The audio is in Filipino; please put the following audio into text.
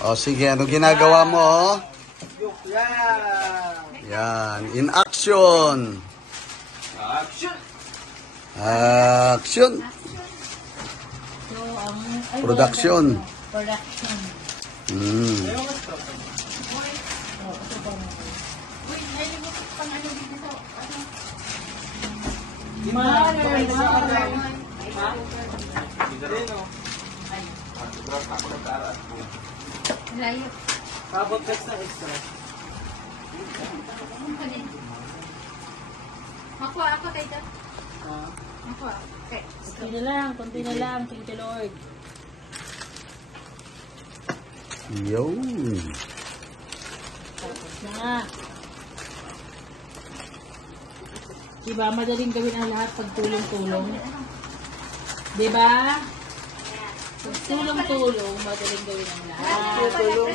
O sige, ano ginagawa mo? Yan. Yan, in action. Action. Action. So, ang... Production. Production. Ayaw mo ito. Oh, ito ba na? Uy, nailimot pang ano dito sa... Ano? Mother. Ha? Dito rin, o. Layo. Kabot text na extra. Makuha ako tayo dyan. Makuha. Okay. Konti na lang, thank you Lord. Yun. Tapos na nga. Diba, madaling gawin ang lahat pag tulong-tulong. Diba? Pag tulong-tulong, madaling gawin ang lahat. Tulong.